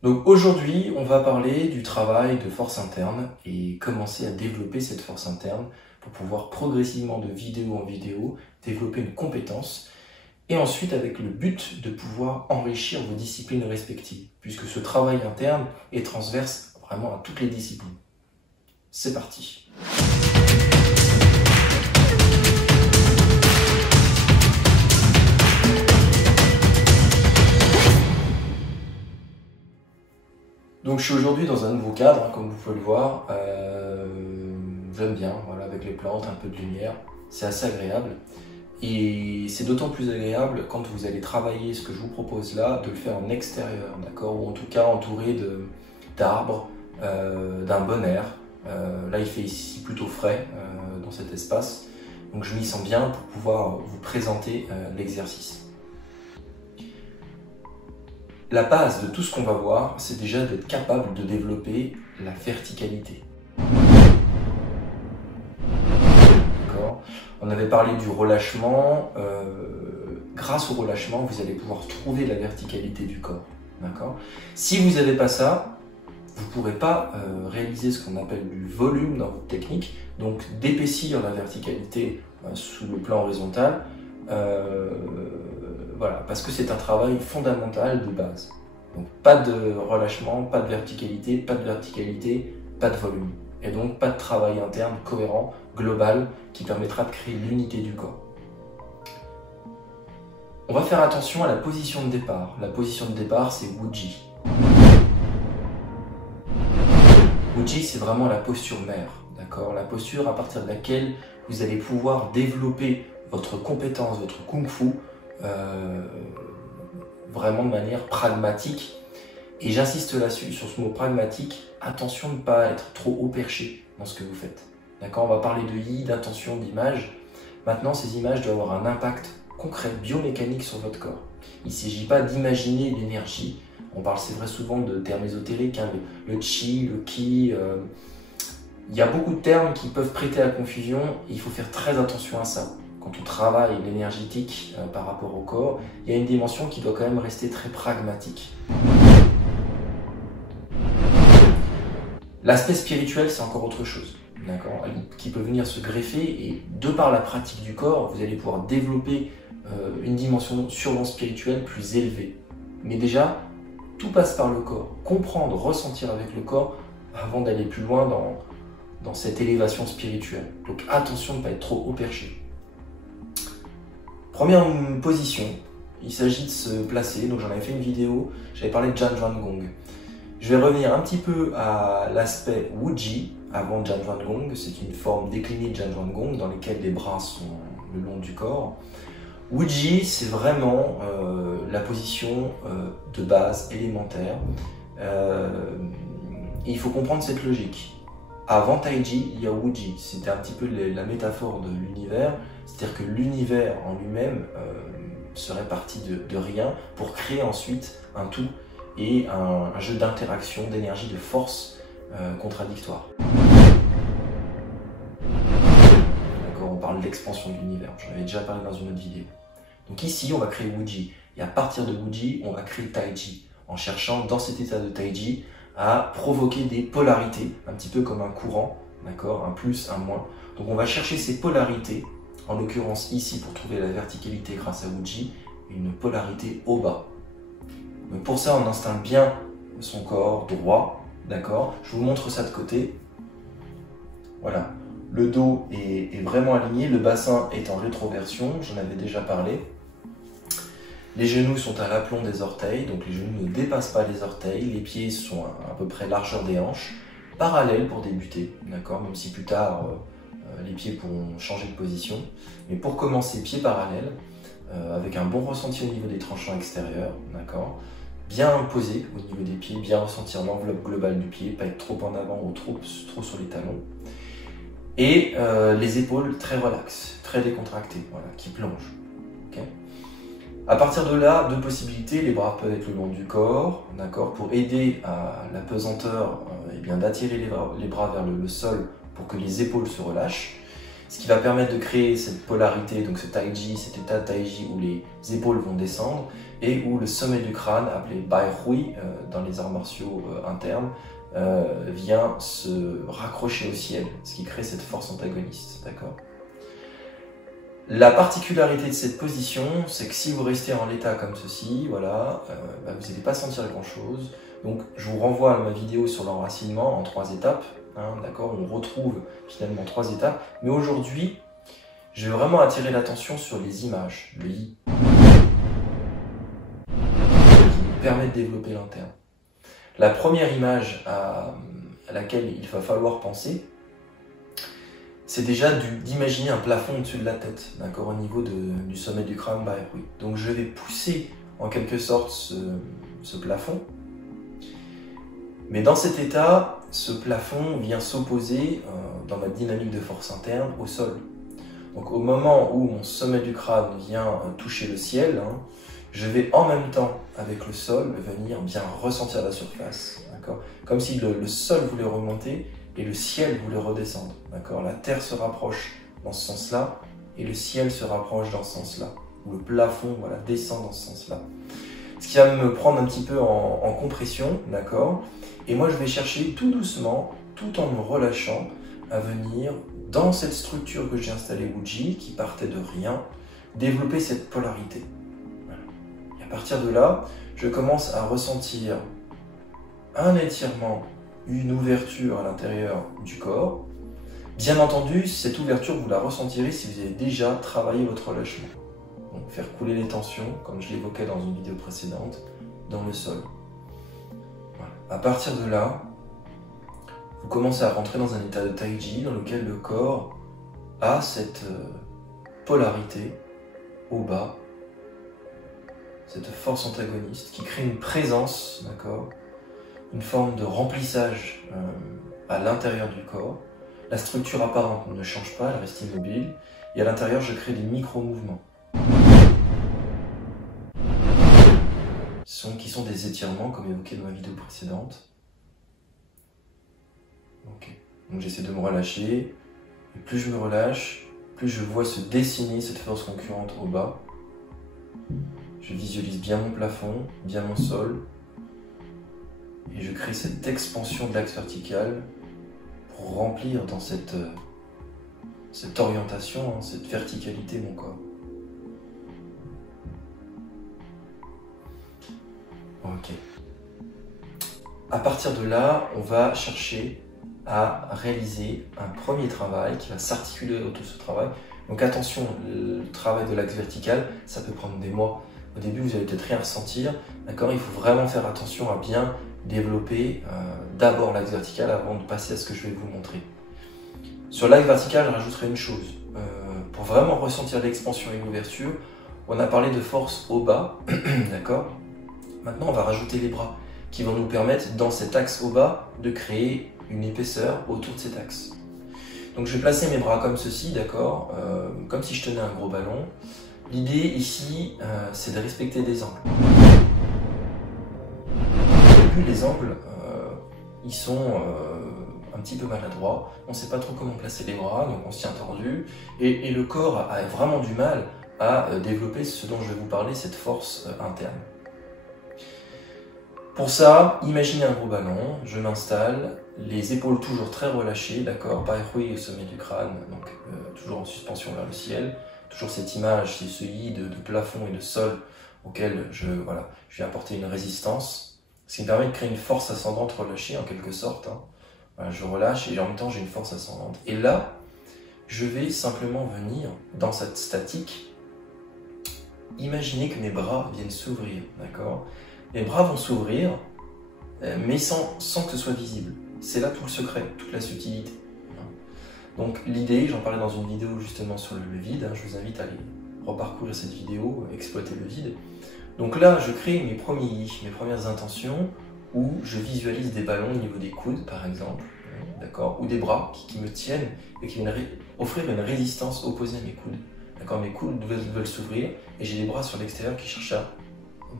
Donc aujourd'hui, on va parler du travail de force interne et commencer à développer cette force interne pour pouvoir progressivement de vidéo en vidéo développer une compétence et ensuite avec le but de pouvoir enrichir vos disciplines respectives puisque ce travail interne est transverse vraiment à toutes les disciplines. C'est parti. Donc je suis aujourd'hui dans un nouveau cadre, comme vous pouvez le voir. J'aime bien, voilà, avec les plantes, un peu de lumière, c'est assez agréable. Et c'est d'autant plus agréable quand vous allez travailler ce que je vous propose là, de le faire en extérieur, d'accord, ou en tout cas entouré d'arbres, d'un bon air. Là il fait ici plutôt frais dans cet espace, donc je m'y sens bien pour pouvoir vous présenter l'exercice. La base de tout ce qu'on va voir, c'est déjà d'être capable de développer la verticalité. D'accord ? On avait parlé du relâchement. Grâce au relâchement, vous allez pouvoir trouver la verticalité du corps. D'accord ? Si vous n'avez pas ça, vous ne pourrez pas réaliser ce qu'on appelle du volume dans votre technique, donc d'épaissir la verticalité sous le plan horizontal. Voilà, parce que c'est un travail fondamental de base. Donc pas de relâchement, pas de verticalité, pas de volume. Et donc pas de travail interne cohérent, global, qui permettra de créer l'unité du corps. On va faire attention à la position de départ. La position de départ, c'est Wuji. Wuji, c'est vraiment la posture mère, d'accord ? La posture à partir de laquelle vous allez pouvoir développer votre compétence, votre kung-fu, vraiment de manière pragmatique. Et j'insiste là-dessus, sur ce mot pragmatique, attention de ne pas être trop haut perché dans ce que vous faites. D'accord ? On va parler de yi, d'intention, d'image. Maintenant, ces images doivent avoir un impact concret, biomécanique sur votre corps. Il ne s'agit pas d'imaginer l'énergie. On parle, c'est vrai, souvent de termes ésotériques, hein, le chi, le ki. Il y a beaucoup de termes qui peuvent prêter à confusion et il faut faire très attention à ça. Quand on travaille l'énergétique par rapport au corps, il y a une dimension qui doit quand même rester très pragmatique. L'aspect spirituel, c'est encore autre chose, d'accord, qui peut venir se greffer et de par la pratique du corps, vous allez pouvoir développer une dimension sûrement spirituelle plus élevée. Mais déjà, tout passe par le corps. Comprendre, ressentir avec le corps avant d'aller plus loin dans cette élévation spirituelle. Donc attention de ne pas être trop haut perché. Première position, il s'agit de se placer, donc j'en avais fait une vidéo, j'avais parlé de Jan Juan Gong. Je vais revenir un petit peu à l'aspect Wuji avant Jan Juan Gong, c'est une forme déclinée de Jan Juan Gong dans laquelle les bras sont le long du corps. Wuji, c'est vraiment la position de base élémentaire. Et il faut comprendre cette logique. Avant Taiji, il y a Wuji. C'était un petit peu la métaphore de l'univers, c'est-à-dire que l'univers en lui-même serait parti de rien pour créer ensuite un tout et un jeu d'interaction, d'énergie, de force contradictoire. D'accord, on parle d'expansion de l'univers, j'en avais déjà parlé dans une autre vidéo. Donc ici, on va créer Wuji, et à partir de Wuji, on va créer Taiji, en cherchant dans cet état de Taiji à provoquer des polarités, un petit peu comme un courant, d'accord, un plus, un moins. Donc on va chercher ces polarités, en l'occurrence ici pour trouver la verticalité grâce à Wuji, une polarité au bas. Donc pour ça, on installe bien son corps droit, d'accord. Je vous montre ça de côté. Voilà, le dos est vraiment aligné, le bassin est en rétroversion, j'en avais déjà parlé. Les genoux sont à l'aplomb des orteils, donc les genoux ne dépassent pas les orteils, les pieds sont à peu près largeur des hanches, parallèles pour débuter, d'accord, même si plus tard les pieds pourront changer de position. Mais pour commencer, pieds parallèles, avec un bon ressenti au niveau des tranchants extérieurs, d'accord, bien posé au niveau des pieds, bien ressentir l'enveloppe globale du pied, pas être trop en avant ou trop sur les talons. Et les épaules très relaxes, très décontractées, voilà, qui plongent. Okay. À partir de là, deux possibilités, les bras peuvent être le long du corps, d'accord, pour aider à la pesanteur, d'attirer les bras vers le sol pour que les épaules se relâchent. ce qui va permettre de créer cette polarité, donc ce taiji, cet état de taiji où les épaules vont descendre et où le sommet du crâne, appelé bai hui dans les arts martiaux internes, vient se raccrocher au ciel, ce qui crée cette force antagoniste, d'accord? La particularité de cette position, c'est que si vous restez en l'état comme ceci, voilà, vous n'allez pas sentir grand-chose. Donc je vous renvoie à ma vidéo sur l'enracinement en 3 étapes, hein, d'accord? On retrouve finalement 3 étapes. Mais aujourd'hui, je vais vraiment attirer l'attention sur les images, le yi, qui nous permet de développer l'interne. La première image à laquelle il va falloir penser, c'est déjà d'imaginer un plafond au-dessus de la tête, d'accord, au niveau du sommet du crâne bai hui. Donc je vais pousser en quelque sorte ce plafond, mais dans cet état, ce plafond vient s'opposer dans ma dynamique de force interne au sol. Donc au moment où mon sommet du crâne vient toucher le ciel, hein, je vais en même temps avec le sol venir bien ressentir la surface, d'accord, comme si le sol voulait remonter et le ciel voulait redescendre, d'accord. La terre se rapproche dans ce sens-là et le ciel se rapproche dans ce sens-là, ou le plafond, voilà, descend dans ce sens-là. Ce qui va me prendre un petit peu en compression, d'accord. Et moi, je vais chercher tout doucement, tout en me relâchant, à venir dans cette structure que j'ai installée Wuji, qui partait de rien, développer cette polarité. Voilà. Et à partir de là, je commence à ressentir un étirement, une ouverture à l'intérieur du corps. Bien entendu, cette ouverture, vous la ressentirez si vous avez déjà travaillé votre relâchement. Donc, faire couler les tensions, comme je l'évoquais dans une vidéo précédente, dans le sol. Voilà. À partir de là, vous commencez à rentrer dans un état de taiji dans lequel le corps a cette polarité au bas, cette force antagoniste qui crée une présence, d'accord, une forme de remplissage à l'intérieur du corps. La structure apparente ne change pas, elle reste immobile, et à l'intérieur, je crée des micro-mouvements. Qui sont des étirements, comme évoqué dans ma vidéo précédente. Ok. Donc j'essaie de me relâcher, et plus je me relâche, plus je vois se dessiner cette force concurrente au bas. Je visualise bien mon plafond, bien mon sol, et je crée cette expansion de l'axe vertical pour remplir dans cette orientation, hein, cette verticalité mon corps. Ok. À partir de là, on va chercher à réaliser un premier travail qui va s'articuler autour de ce travail. Donc attention, le travail de l'axe vertical, ça peut prendre des mois. Au début, vous allez peut-être rien ressentir, d'accord? Il faut vraiment faire attention à bien développer d'abord l'axe vertical avant de passer à ce que je vais vous montrer. Sur l'axe vertical, je rajouterai une chose. Pour vraiment ressentir l'expansion et l'ouverture, on a parlé de force au bas, d'accord? Maintenant, on va rajouter les bras qui vont nous permettre, dans cet axe au bas, de créer une épaisseur autour de cet axe. Donc je vais placer mes bras comme ceci, d'accord, comme si je tenais un gros ballon. L'idée ici, c'est de respecter des angles. Au début, les angles, ils sont un petit peu maladroits. On ne sait pas trop comment placer les bras, donc on se tient tordu. Et le corps a vraiment du mal à développer ce dont je vais vous parler, cette force interne. Pour ça, imaginez un gros ballon, je m'installe, les épaules toujours très relâchées, d'accord, bai hui au sommet du crâne, donc toujours en suspension vers le ciel, toujours cette image, c'est ce yi de plafond et de sol auquel je vais apporter une résistance, ce qui me permet de créer une force ascendante relâchée en quelque sorte. Hein. Voilà, je relâche et en même temps j'ai une force ascendante. Et là, je vais simplement venir dans cette statique, imaginer que mes bras viennent s'ouvrir, d'accord. Les bras vont s'ouvrir, mais sans que ce soit visible. C'est là tout le secret, toute la subtilité. Donc l'idée, j'en parlais dans une vidéo justement sur le vide, hein, je vous invite à aller reparcourir cette vidéo, exploiter le vide. Donc là, je crée mes premiers yi, mes premières intentions, où je visualise des ballons au niveau des coudes, par exemple, d'accord, ou des bras qui me tiennent et qui viennent offrir une résistance opposée à mes coudes. D'accord, mes coudes veulent s'ouvrir et j'ai les bras sur l'extérieur qui cherchent à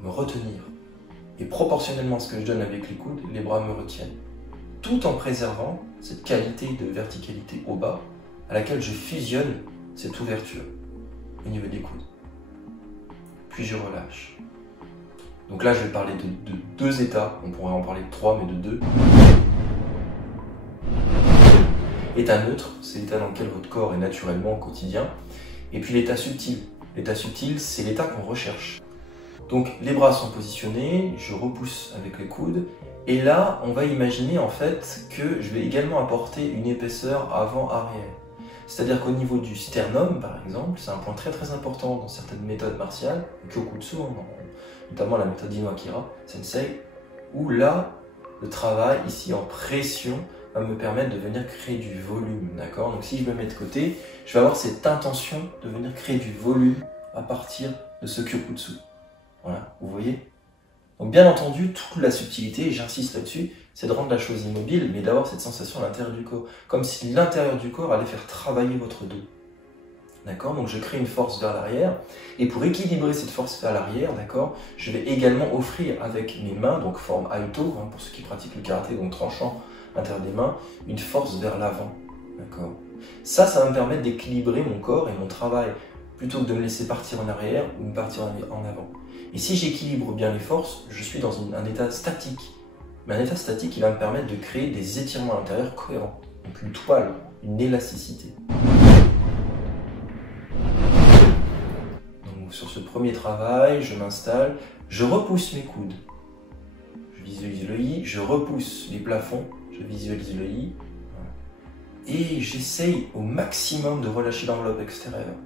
me retenir. Et proportionnellement à ce que je donne avec les coudes, les bras me retiennent. Tout en préservant cette qualité de verticalité au bas à laquelle je fusionne cette ouverture au niveau des coudes. Puis je relâche. Donc là, je vais parler de deux états. On pourrait en parler de trois, mais de deux. État neutre, c'est l'état dans lequel votre corps est naturellement au quotidien. Et puis l'état subtil. L'état subtil, c'est l'état qu'on recherche. Donc les bras sont positionnés, je repousse avec les coudes. Et là, on va imaginer en fait que je vais également apporter une épaisseur avant-arrière. C'est-à-dire qu'au niveau du sternum, par exemple, c'est un point très très important dans certaines méthodes martiales, Kyokutsu, notamment la méthode d'Ino Akira Sensei, où là, le travail ici en pression va me permettre de venir créer du volume, d'accord? Donc si je me mets de côté, je vais avoir cette intention de venir créer du volume à partir de ce Kyokutsu. Voilà, vous voyez? Donc bien entendu, toute la subtilité, et j'insiste là-dessus, c'est de rendre la chose immobile, mais d'avoir cette sensation à l'intérieur du corps, comme si l'intérieur du corps allait faire travailler votre dos. D'accord? Donc je crée une force vers l'arrière, et pour équilibrer cette force vers l'arrière, d'accord, je vais également offrir avec mes mains, donc forme Aito, pour ceux qui pratiquent le karaté, donc tranchant à l'intérieur des mains, une force vers l'avant. D'accord? Ça va me permettre d'équilibrer mon corps et mon travail, plutôt que de me laisser partir en arrière ou me partir en avant. Et si j'équilibre bien les forces, je suis dans un état statique. Mais un état statique qui va me permettre de créer des étirements à l'intérieur cohérents. Donc une toile, une élasticité. Donc sur ce premier travail, je m'installe, je repousse mes coudes. Je visualise le I, je repousse les plafonds, je visualise le I. Et j'essaye au maximum de relâcher l'enveloppe extérieure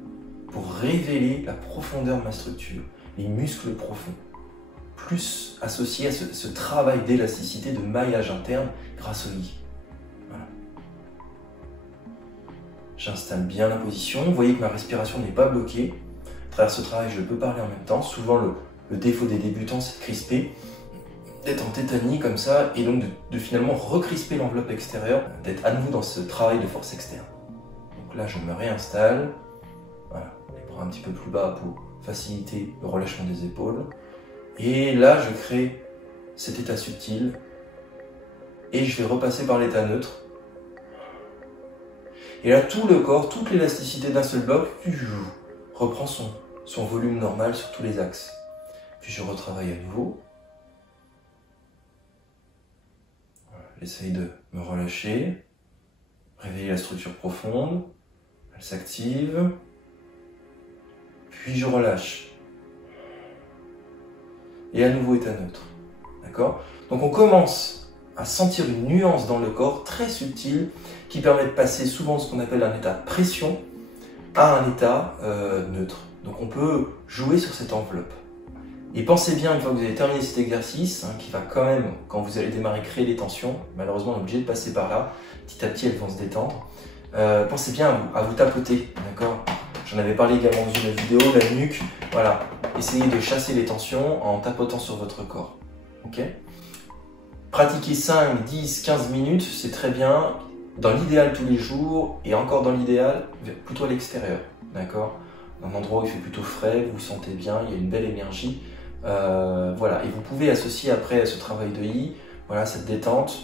pour révéler la profondeur de ma structure, les muscles profonds, plus associés à ce travail d'élasticité, de maillage interne grâce au I. Voilà. J'installe bien la position, vous voyez que ma respiration n'est pas bloquée. À travers ce travail, je peux parler en même temps. Souvent, le défaut des débutants, c'est de crisper, d'être en tétanie comme ça, et donc de finalement recrisper l'enveloppe extérieure, d'être à nouveau dans ce travail de force externe. Donc là, je me réinstalle. Voilà, les bras un petit peu plus bas pour faciliter le relâchement des épaules. Et là, je crée cet état subtil. Et je vais repasser par l'état neutre. Et là, tout le corps, toute l'élasticité d'un seul bloc, reprend son volume normal sur tous les axes. Puis je retravaille à nouveau. Voilà, j'essaye de me relâcher, réveiller la structure profonde. Elle s'active. Puis je relâche. Et à nouveau état neutre. D'accord? Donc on commence à sentir une nuance dans le corps très subtile qui permet de passer souvent de ce qu'on appelle un état de pression à un état neutre. Donc on peut jouer sur cette enveloppe. Et pensez bien, une fois que vous avez terminé cet exercice, qui va quand même, quand vous allez démarrer, créer des tensions, malheureusement on est obligé de passer par là, petit à petit elles vont se détendre, pensez bien à vous tapoter, d'accord? J'en avais parlé également dans une vidéo, la nuque, voilà. Essayez de chasser les tensions en tapotant sur votre corps. Ok? Pratiquer 5, 10, 15 minutes, c'est très bien. Dans l'idéal tous les jours, et encore dans l'idéal, plutôt à l'extérieur. D'accord? Dans un endroit où il fait plutôt frais, vous vous sentez bien, il y a une belle énergie. Voilà. Et vous pouvez associer après ce travail de I, voilà, cette détente,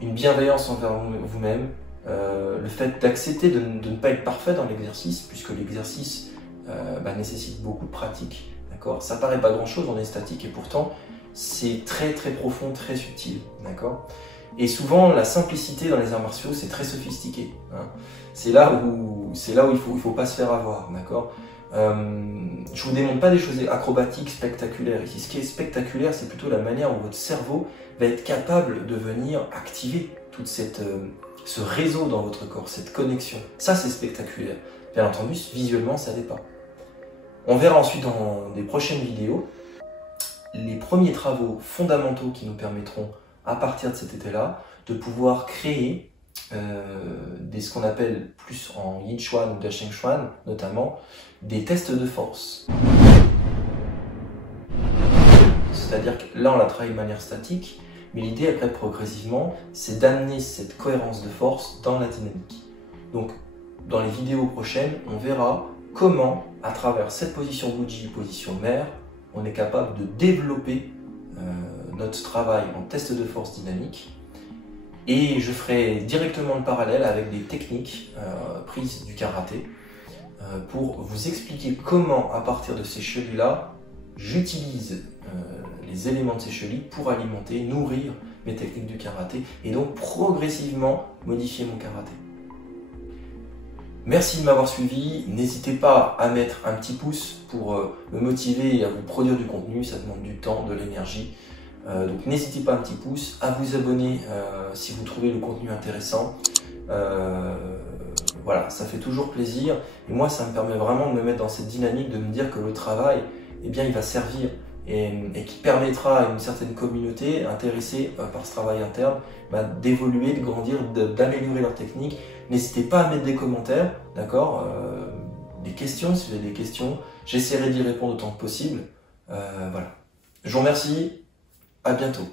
une bienveillance envers vous-même. Le fait d'accepter de ne pas être parfait dans l'exercice, puisque l'exercice nécessite beaucoup de pratique. Ça paraît pas grand chose, on est statique, et pourtant c'est très très profond, très subtil. Et souvent la simplicité dans les arts martiaux, c'est très sophistiqué. C'est là où il faut pas se faire avoir. Je vous démontre pas des choses acrobatiques, spectaculaires. Ici, ce qui est spectaculaire, c'est plutôt la manière où votre cerveau va être capable de venir activer toute ce réseau dans votre corps, cette connexion. Ça, c'est spectaculaire. Bien entendu, visuellement, ça l'est pas. On verra ensuite dans des prochaines vidéos les premiers travaux fondamentaux qui nous permettront, à partir de cet état-là, de pouvoir créer ce qu'on appelle plus en Yin Chuan ou Dasheng Chuan, notamment, des tests de force. C'est-à-dire que là, on la travaille de manière statique, mais l'idée, après, progressivement, c'est d'amener cette cohérence de force dans la dynamique. Donc, dans les vidéos prochaines, on verra comment, à travers cette position Wuji, position mère, on est capable de développer notre travail en test de force dynamique Et je ferai directement le parallèle avec des techniques prises du karaté pour vous expliquer comment, à partir de ces chevilles-là, j'utilise les éléments de ces chevilles pour alimenter, nourrir mes techniques du karaté et donc progressivement modifier mon karaté. Merci de m'avoir suivi, n'hésitez pas à mettre un petit pouce pour me motiver et à vous produire du contenu, ça demande du temps, de l'énergie. Donc n'hésitez pas un petit pouce, à vous abonner si vous trouvez le contenu intéressant. Voilà, ça fait toujours plaisir et moi ça me permet vraiment de me mettre dans cette dynamique, de me dire que le travail, eh bien, il va servir et qui permettra à une certaine communauté intéressée par ce travail interne d'évoluer, de grandir, d'améliorer leur technique. N'hésitez pas à mettre des commentaires, d'accord, des questions, si vous avez des questions, j'essaierai d'y répondre autant que possible. Voilà. Je vous remercie, à bientôt.